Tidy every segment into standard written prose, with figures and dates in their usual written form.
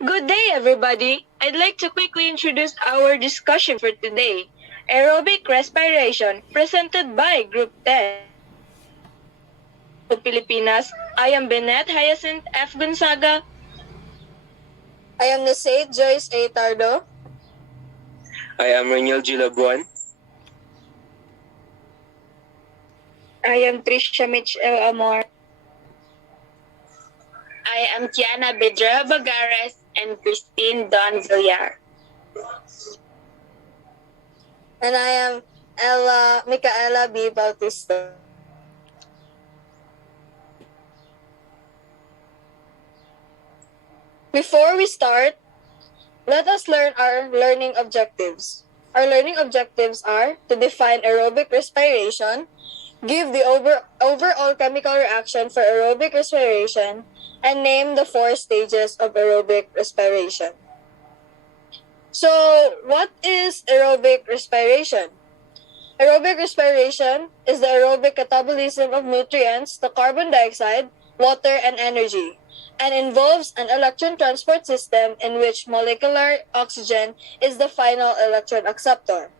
Good day, everybody. I'd like to quickly introduce our discussion for today. Aerobic Respiration, presented by Group 10. Pilipinas, I am Bennett Hyacinth F. Gonzaga. I am Nasate Joyce A. Tardo. I am Reniel G. Labuan. I am Trisha Mitch L. Amor. I am Tiana Bedra Bagares and Christine Don Villar. And I am Micaela B. Bautista. Before we start, let us learn our learning objectives. Our learning objectives are to define aerobic respiration, give the overall chemical reaction for aerobic respiration, and name the 4 stages of aerobic respiration. So, what is aerobic respiration? Aerobic respiration is the aerobic catabolism of nutrients to carbon dioxide, water, and energy, and involves an electron transport system in which molecular oxygen is the final electron acceptor.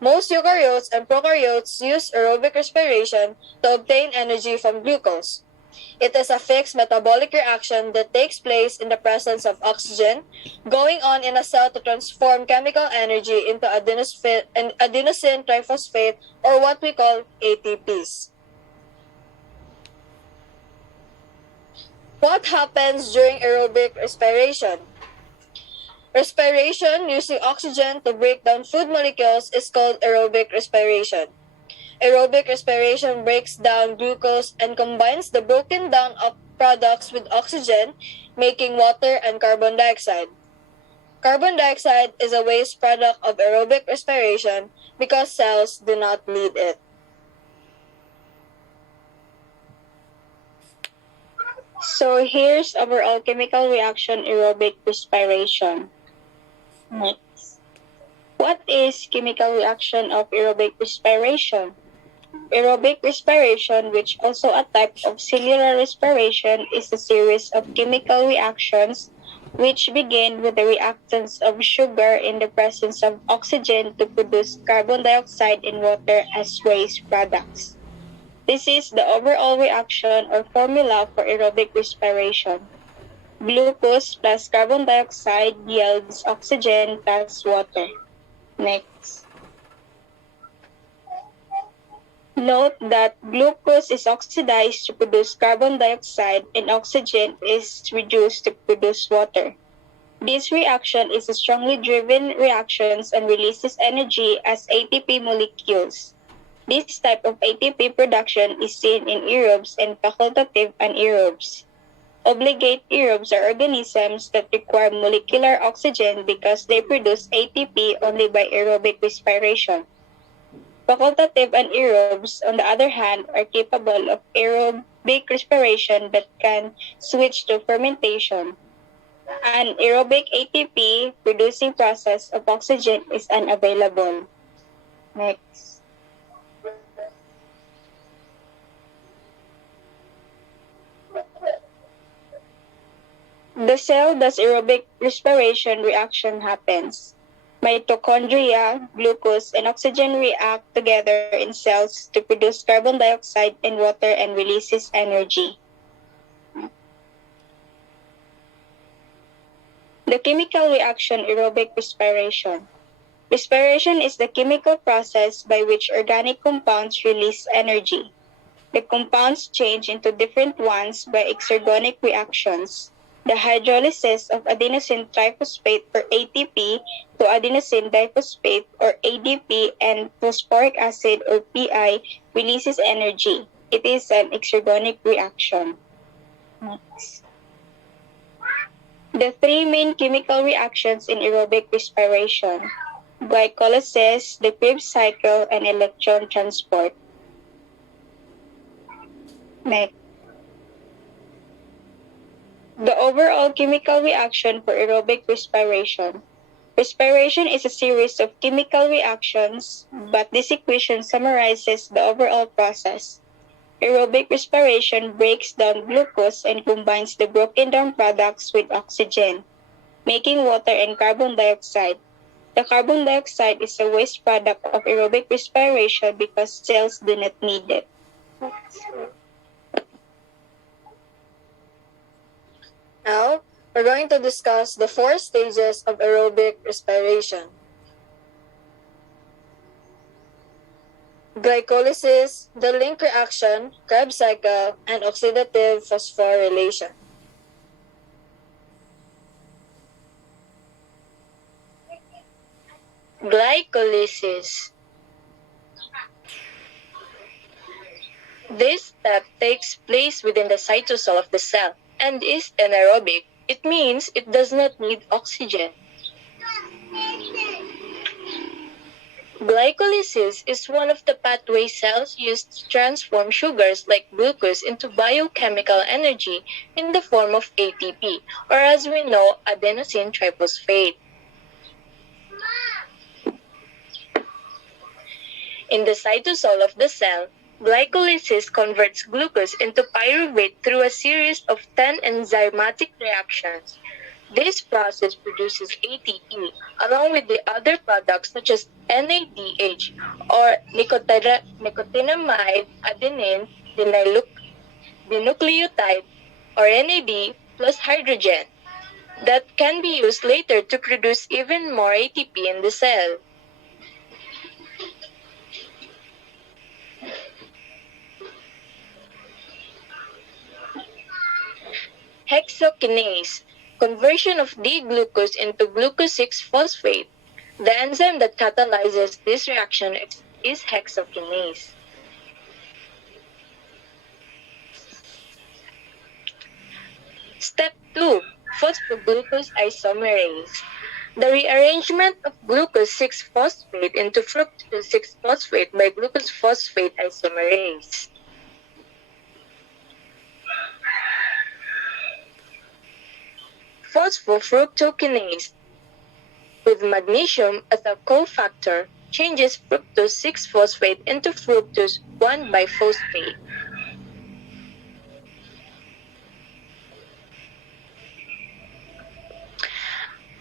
Most eukaryotes and prokaryotes use aerobic respiration to obtain energy from glucose. It is a fixed metabolic reaction that takes place in the presence of oxygen, going on in a cell to transform chemical energy into adenosine triphosphate, or what we call ATPs. What happens during aerobic respiration? Respiration using oxygen to break down food molecules is called aerobic respiration. Aerobic respiration breaks down glucose and combines the broken down products with oxygen, making water and carbon dioxide. Carbon dioxide is a waste product of aerobic respiration because cells do not need it. So here's overall chemical reaction aerobic respiration. Next. What is chemical reaction of aerobic respiration? Aerobic respiration, which also a type of cellular respiration, is a series of chemical reactions which begin with the reactance of sugar in the presence of oxygen to produce carbon dioxide and water as waste products. This is the overall reaction or formula for aerobic respiration. Glucose plus carbon dioxide yields oxygen plus water. Next. Note that glucose is oxidized to produce carbon dioxide and oxygen is reduced to produce water. This reaction is a strongly driven reaction and releases energy as ATP molecules. This type of ATP production is seen in aerobes and facultative anaerobes. Obligate aerobes are organisms that require molecular oxygen because they produce ATP only by aerobic respiration. Facultative anaerobes, on the other hand, are capable of aerobic respiration but can switch to fermentation. An aerobic ATP producing process of oxygen is unavailable. Next. The cell does aerobic respiration reaction happens. Mitochondria, glucose, and oxygen react together in cells to produce carbon dioxide and water and releases energy. The chemical reaction aerobic respiration. Respiration is the chemical process by which organic compounds release energy. The compounds change into different ones by exergonic reactions. The hydrolysis of adenosine triphosphate or ATP to adenosine diphosphate or ADP and phosphoric acid or PI releases energy. It is an exergonic reaction. Next. The 3 main chemical reactions in aerobic respiration: glycolysis, the Krebs cycle, and electron transport. Next. The overall chemical reaction for aerobic respiration. Respiration is a series of chemical reactions, but this equation summarizes the overall process. Aerobic respiration breaks down glucose and combines the broken down products with oxygen. making water and carbon dioxide. The carbon dioxide is a waste product of aerobic respiration because cells do not need it. Now, we're going to discuss the 4 stages of aerobic respiration. Glycolysis, the link reaction, Krebs cycle, and oxidative phosphorylation. Glycolysis. This step takes place within the cytosol of the cell and is anaerobic. It means it does not need oxygen. Glycolysis is one of the pathways cells use to transform sugars like glucose into biochemical energy in the form of ATP, or as we know, adenosine triphosphate. In the cytosol of the cell, glycolysis converts glucose into pyruvate through a series of 10 enzymatic reactions. This process produces ATP along with the other products such as NADH or nicotinamide adenine dinucleotide or NAD plus hydrogen that can be used later to produce even more ATP in the cell. Hexokinase, conversion of D-glucose into glucose 6-phosphate. The enzyme that catalyzes this reaction is hexokinase. Step 2. Phosphoglucose isomerase. The rearrangement of glucose 6-phosphate into fructose 6-phosphate by glucose phosphate isomerase. Phosphofructokinase, with magnesium as a cofactor, changes fructose 6-phosphate into fructose 1-biphosphate.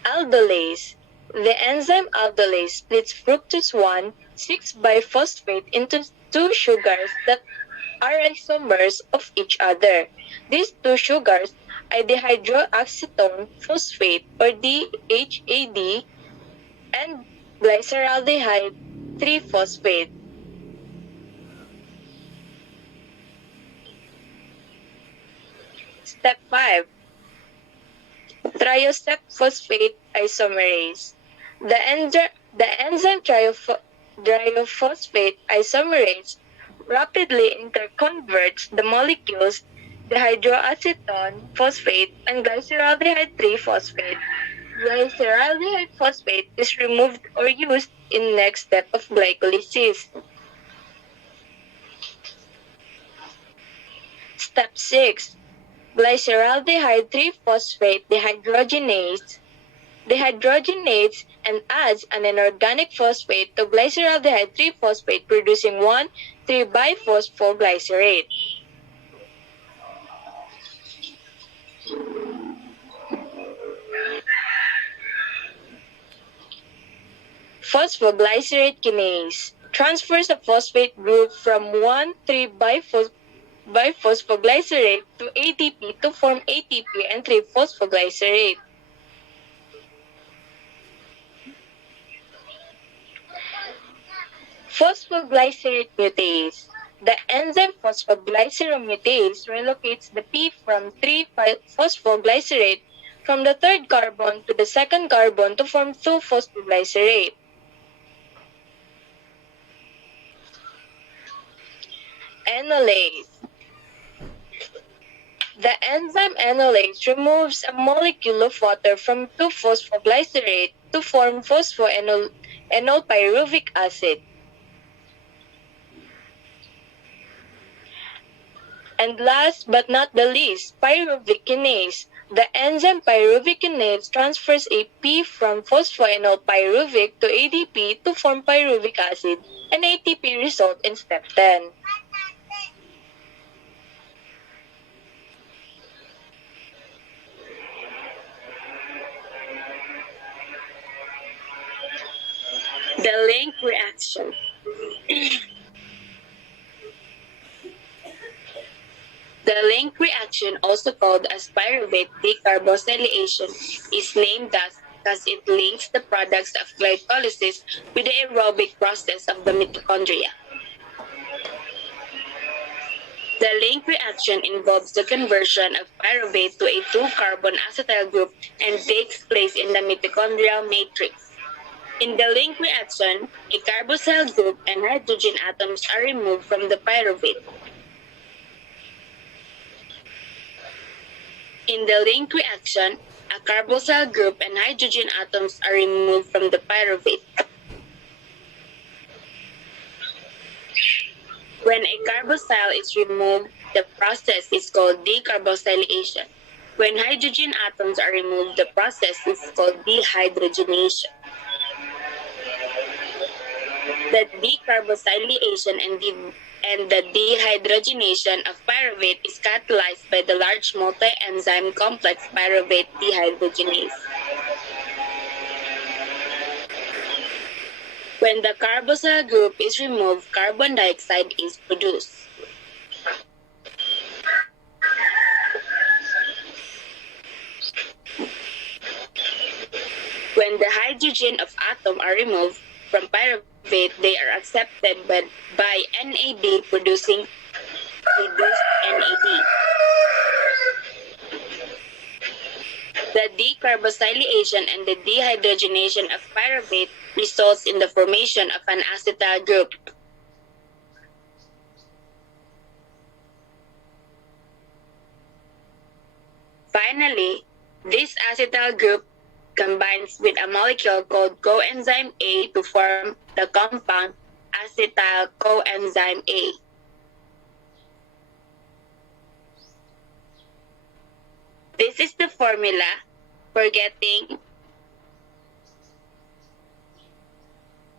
Aldolase. The enzyme aldolase splits fructose 1,6-biphosphate into 2 sugars that are isomers of each other. These 2 sugars are dihydroacetone phosphate or DHAD and glyceraldehyde 3-phosphate. Step 5. Triostep phosphate isomerase. The enzyme triophosphate isomerase rapidly interconverts the molecules dihydroacetone phosphate and glyceraldehyde 3-phosphate. Glyceraldehyde phosphate is removed or used in next step of glycolysis. Step 6. Glyceraldehyde 3-phosphate dehydrogenases and adds an inorganic phosphate to glyceraldehyde 3-phosphate producing 1,3-biphosphoglycerate. Phosphoglycerate kinase transfers a phosphate group from 1,3-biphosphoglycerate to ATP to form ATP and 3-phosphoglycerate. Phosphoglycerate mutase. The enzyme phosphoglyceromutase relocates the P from 3-phosphoglycerate from the third carbon to the second carbon to form 2-phosphoglycerate. Enolase. The enzyme enolase removes a molecule of water from 2-phosphoglycerate to form phosphoenolpyruvic acid. And last but not the least, pyruvic kinase. The enzyme pyruvic kinase transfers a P from phosphoenolpyruvic to ADP to form pyruvic acid, and ATP result in step 10. The link reaction. The link reaction, also called as pyruvate decarboxylation, is named thus because it links the products of glycolysis with the aerobic process of the mitochondria. The link reaction involves the conversion of pyruvate to a 2-carbon acetyl group and takes place in the mitochondrial matrix. In the link reaction, a carboxyl group and hydrogen atoms are removed from the pyruvate. In the link reaction, a carboxyl group and hydrogen atoms are removed from the pyruvate. When a carboxyl is removed, the process is called decarboxylation. When hydrogen atoms are removed, the process is called dehydrogenation. The decarboxylation and the dehydrogenation of pyruvate is catalyzed by the large multi-enzyme complex pyruvate dehydrogenase. When the carboxyl group is removed, carbon dioxide is produced. When the hydrogen of atom are removed from pyruvate, they are accepted by NAD, producing reduced NAD. The decarboxylation and the dehydrogenation of pyruvate results in the formation of an acetyl group. Finally, this acetyl group combines with a molecule called coenzyme A to form the compound acetyl coenzyme A. This is the formula for getting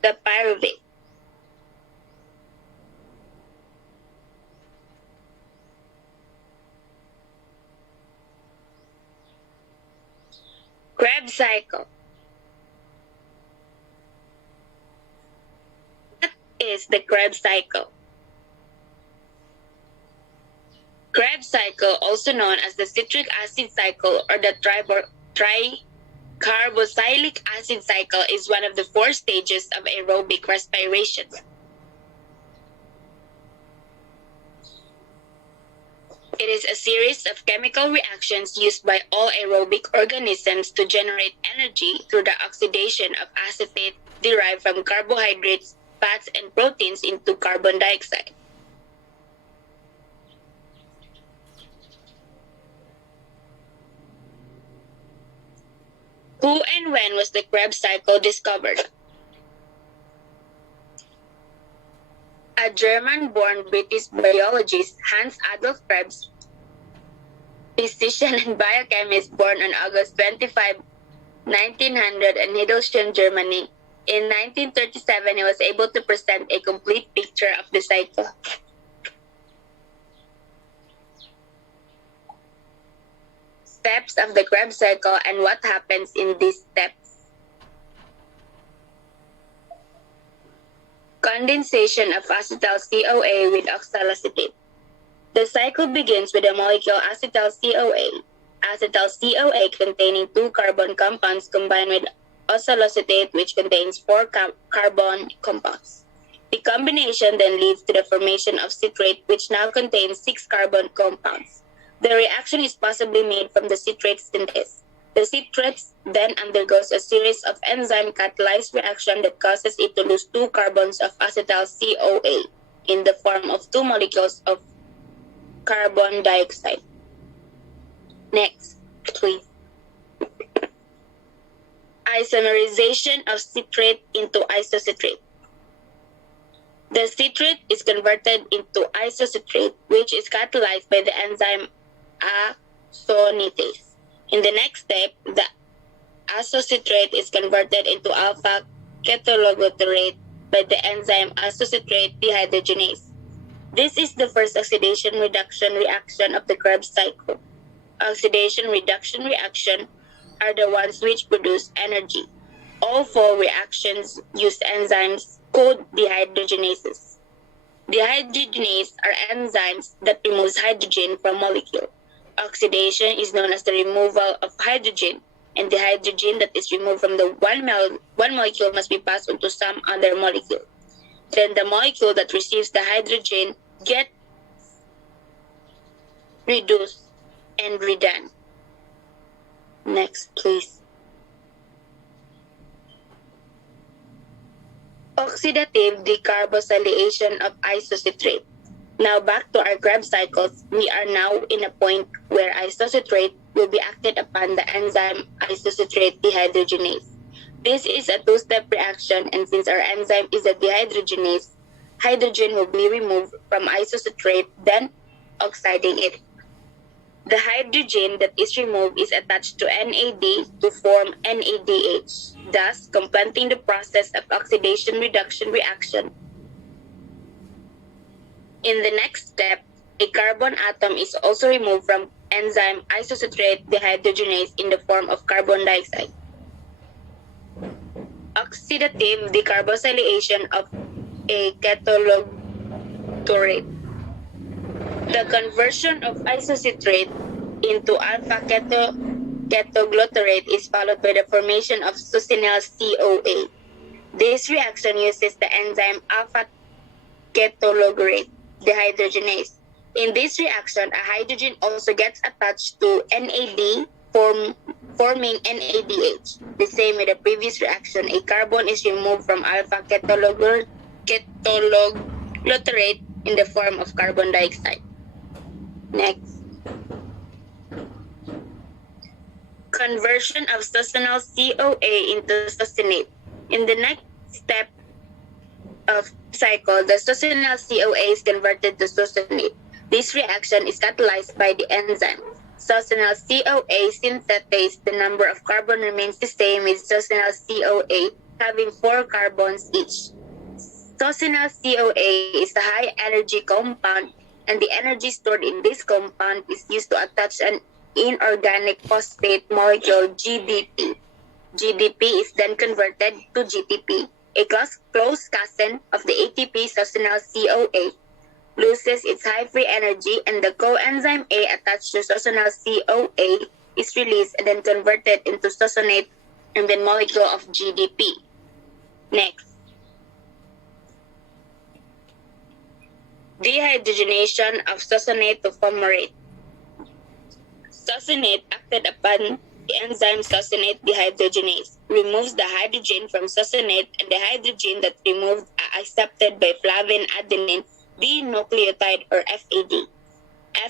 the pyruvate. Krebs cycle. What is the Krebs cycle? Krebs cycle, also known as the citric acid cycle or the tricarboxylic acid cycle, is one of the 4 stages of aerobic respiration. It is a series of chemical reactions used by all aerobic organisms to generate energy through the oxidation of acetate derived from carbohydrates, fats, and proteins into carbon dioxide. Who and when was the Krebs cycle discovered? A German-born British biologist, Hans Adolf Krebs, physician and biochemist, born on August 25, 1900 in Heidelstein, Germany. In 1937, he was able to present a complete picture of the cycle. Steps of the Krebs cycle and what happens in these steps. Condensation of acetyl-CoA with oxaloacetate. The cycle begins with the molecule acetyl-CoA. Acetyl-CoA containing 2 carbon compounds combined with oxaloacetate, which contains 4 carbon compounds. The combination then leads to the formation of citrate, which now contains 6 carbon compounds. The reaction is possibly made from the citrate synthesis. The citrate then undergoes a series of enzyme catalyzed reaction that causes it to lose 2 carbons of acetyl-CoA in the form of 2 molecules of carbon dioxide. Next, please. Isomerization of citrate into isocitrate. The citrate is converted into isocitrate, which is catalyzed by the enzyme acetylase. In the next step, the isocitrate is converted into alpha ketologlutarate by the enzyme isocitrate dehydrogenase. This is the first oxidation-reduction reaction of the Krebs cycle. Oxidation-reduction reaction are the ones which produce energy. All four reactions use enzymes called dehydrogenases. Dehydrogenases are enzymes that remove hydrogen from molecule. Oxidation is known as the removal of hydrogen, and the hydrogen that is removed from the one molecule must be passed on to some other molecule. Then the molecule that receives the hydrogen gets reduced and redone. Next, please. Oxidative decarboxylation of isocitrate. Now back to our Krebs cycles, we are now in a point where isocitrate will be acted upon the enzyme isocitrate dehydrogenase. This is a two-step reaction, and since our enzyme is a dehydrogenase, hydrogen will be removed from isocitrate, then oxiding it. The hydrogen that is removed is attached to NAD to form NADH, thus completing the process of oxidation reduction reaction. In the next step, a carbon atom is also removed from enzyme isocitrate dehydrogenase in the form of carbon dioxide. Oxidative decarboxylation of a ketoglutarate. The conversion of isocitrate into alpha-ketoglutarate is followed by the formation of succinyl-CoA. This reaction uses the enzyme alpha-ketoglutarate dehydrogenase. In this reaction, a hydrogen also gets attached to NAD, forming NADH. The same with the previous reaction, a carbon is removed from alpha-ketoglutarate in the form of carbon dioxide. Next. Conversion of succinyl-CoA into succinate. In the next step of cycle, the succinyl-CoA is converted to succinate. This reaction is catalyzed by the enzyme. Succinyl-CoA synthetase, the number of carbon remains the same with succinyl-CoA having 4 carbons each. Succinyl-CoA is a high-energy compound, and the energy stored in this compound is used to attach an inorganic phosphate molecule GDP. GDP is then converted to GTP. A close cousin of the ATP succinyl-CoA loses its high free energy, and the coenzyme A attached to succinyl-CoA is released and then converted into succinate and then molecule of GDP. Next. Dehydrogenation of succinate to fumarate. Succinate acted upon the enzyme succinate dehydrogenase, removes the hydrogen from succinate, and the hydrogen that removed are accepted by flavin adenine dinucleotide or FAD.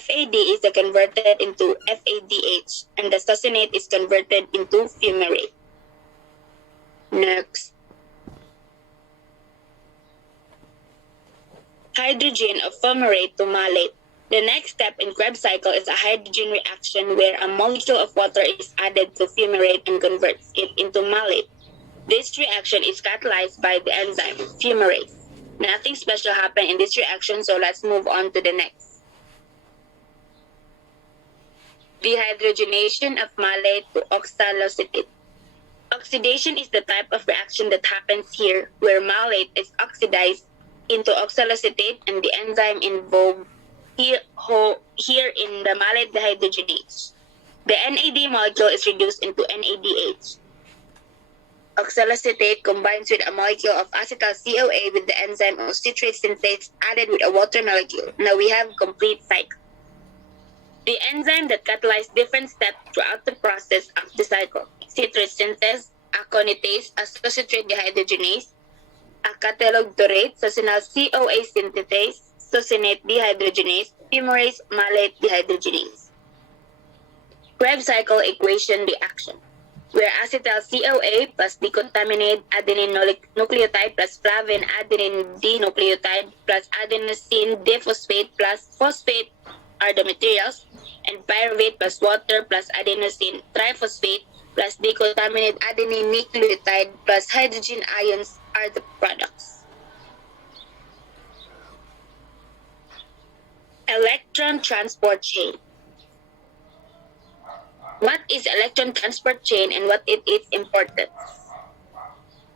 FAD is converted into FADH, and the succinate is converted into fumarate. Next. Hydrogen of fumarate to malate. The next step in Krebs cycle is a hydrogen reaction where a molecule of water is added to fumarate and converts it into malate. This reaction is catalyzed by the enzyme fumarase. Nothing special happened in this reaction, so let's move on to the next. Dehydrogenation of malate to oxaloacetate. Oxidation is the type of reaction that happens here, where malate is oxidized into oxaloacetate, and the enzyme involved here in the malate dehydrogenase. The NAD molecule is reduced into NADH. Oxaloacetate combines with a molecule of acetyl-CoA with the enzyme of citrate synthase added with a water molecule. Now we have complete cycle. The enzyme that catalyzes different steps throughout the process of the cycle. Citrate synthase, aconitase, acetate dehydrogenase, acatyloglutarate, succinyl-CoA synthetase, succinate dehydrogenase, fumarase, malate dehydrogenase. Krebs cycle equation reaction, where acetyl-CoA plus decontaminated adenine nucleotide plus flavin adenine dinucleotide plus adenosine diphosphate plus phosphate are the materials, and pyruvate plus water plus adenosine triphosphate plus decontaminated adenine nucleotide plus hydrogen ions are the products. Electron transport chain. What is electron transport chain and what is its importance?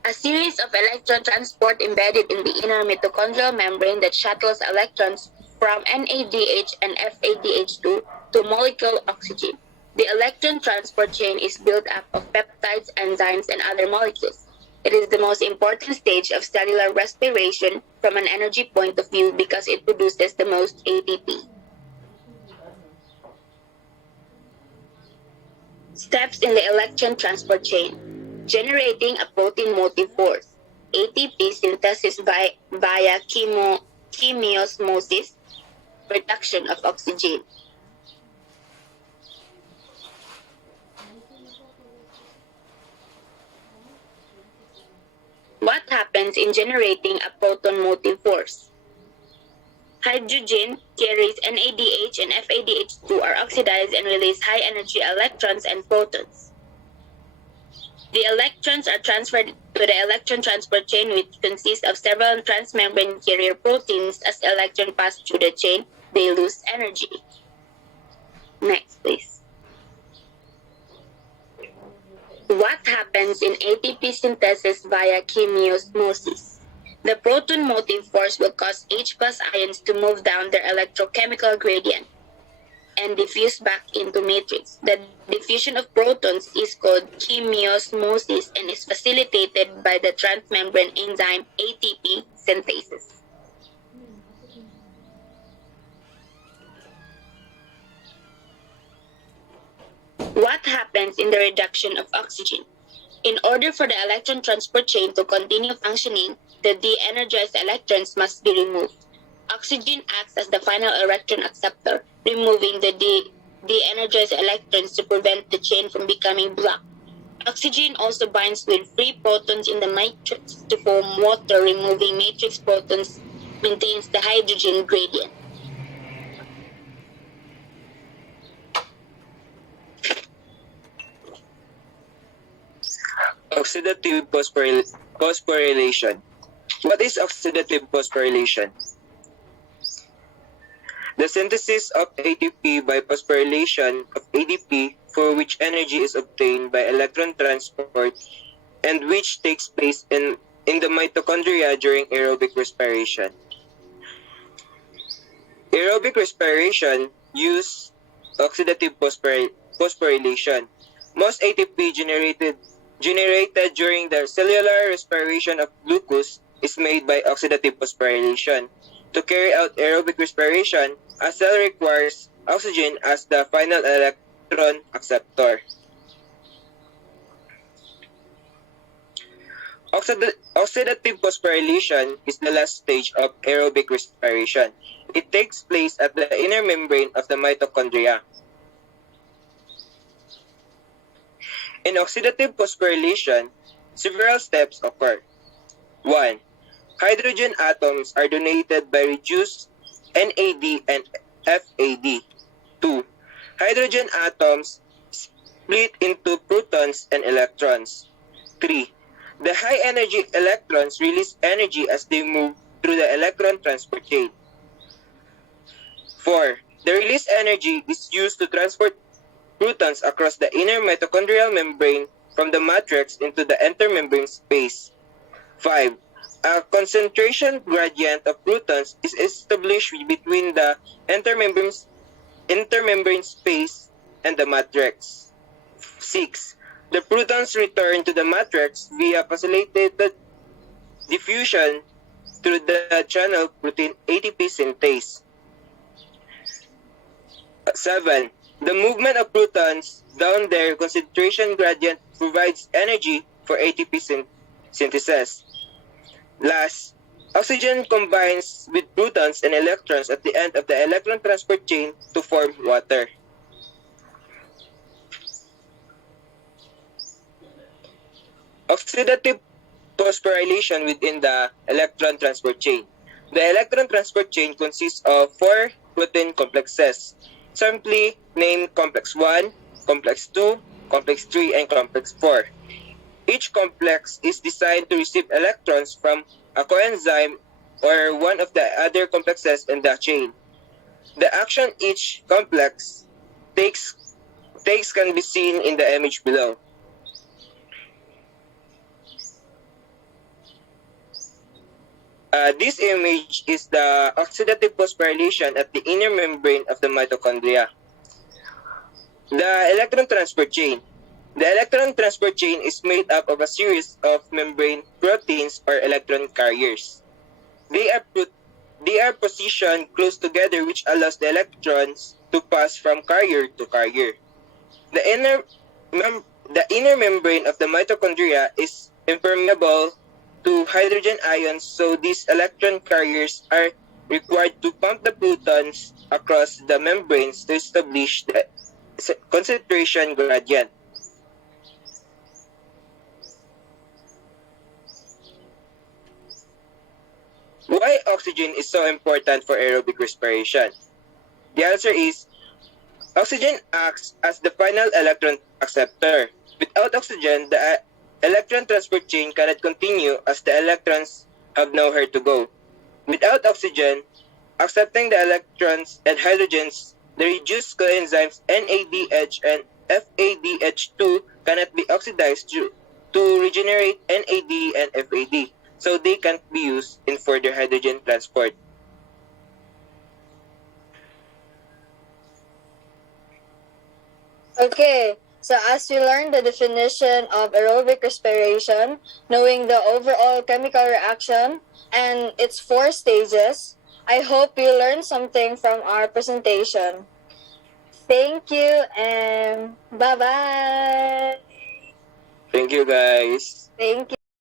A series of electron transport embedded in the inner mitochondrial membrane that shuttles electrons from NADH and FADH2 to molecule oxygen. The electron transport chain is built up of peptides, enzymes, and other molecules. It is the most important stage of cellular respiration from an energy point of view because it produces the most ATP. Steps in the electron transport chain. Generating a protein motive force. ATP synthesis via chemiosmosis. Production of oxygen. What happens in generating a proton motive force? Hydrogen carriers NADH and FADH2 are oxidized and release high-energy electrons and protons. The electrons are transferred to the electron transport chain, which consists of several transmembrane carrier proteins. As electrons pass through the chain, they lose energy. Next, please. What happens in ATP synthesis via chemiosmosis? The proton motive force will cause H plus ions to move down their electrochemical gradient and diffuse back into matrix. The diffusion of protons is called chemiosmosis and is facilitated by the transmembrane enzyme ATP synthesis. What happens in the reduction of oxygen? In order for the electron transport chain to continue functioning, the de-energized electrons must be removed. Oxygen acts as the final electron acceptor, removing the de-energized electrons to prevent the chain from becoming blocked. Oxygen also binds with free protons in the matrix to form water. Removing matrix protons maintains the hydrogen gradient. Oxidative phosphorylation. What is oxidative phosphorylation? The synthesis of ATP by phosphorylation of ADP, for which energy is obtained by electron transport and which takes place in the mitochondria during aerobic respiration. Aerobic respiration uses oxidative phosphorylation. Most ATP generated during the cellular respiration of glucose is made by oxidative phosphorylation. To carry out aerobic respiration, a cell requires oxygen as the final electron acceptor. Oxidative phosphorylation is the last stage of aerobic respiration. It takes place at the inner membrane of the mitochondria. In oxidative phosphorylation, several steps occur. 1. Hydrogen atoms are donated by reduced NAD and FAD. 2. Hydrogen atoms split into protons and electrons. 3. The high-energy electrons release energy as they move through the electron transport chain. 4. The released energy is used to transport protons across the inner mitochondrial membrane from the matrix into the intermembrane space. 5. A concentration gradient of protons is established between the intermembrane space and the matrix. 6. The protons return to the matrix via facilitated diffusion through the channel protein ATP synthase. 7. The movement of protons down their concentration gradient provides energy for ATP synthesis. Last, oxygen combines with protons and electrons at the end of the electron transport chain to form water. Oxidative phosphorylation within the electron transport chain. The electron transport chain consists of 4 protein complexes, simply named complex 1, complex 2, complex 3, and complex 4. Each complex is designed to receive electrons from a coenzyme or one of the other complexes in the chain. The action each complex takes can be seen in the image below. This image is the oxidative phosphorylation at the inner membrane of the mitochondria. The electron transport chain. The electron transport chain is made up of a series of membrane proteins or electron carriers. They are positioned close together, which allows the electrons to pass from carrier to carrier. The inner membrane of the mitochondria is impermeable to hydrogen ions, so these electron carriers are required to pump the protons across the membranes to establish the concentration gradient. Why oxygen is so important for aerobic respiration? The answer is oxygen acts as the final electron acceptor. Without oxygen, the electron transport chain cannot continue as the electrons have nowhere to go. Without oxygen, accepting the electrons and hydrogens, the reduced coenzymes NADH and FADH2 cannot be oxidized to regenerate NAD and FAD, so they can't be used in further hydrogen transport. Okay, so as we learned the definition of aerobic respiration, knowing the overall chemical reaction and its 4 stages, I hope you learned something from our presentation. Thank you and bye-bye. Thank you, guys. Thank you.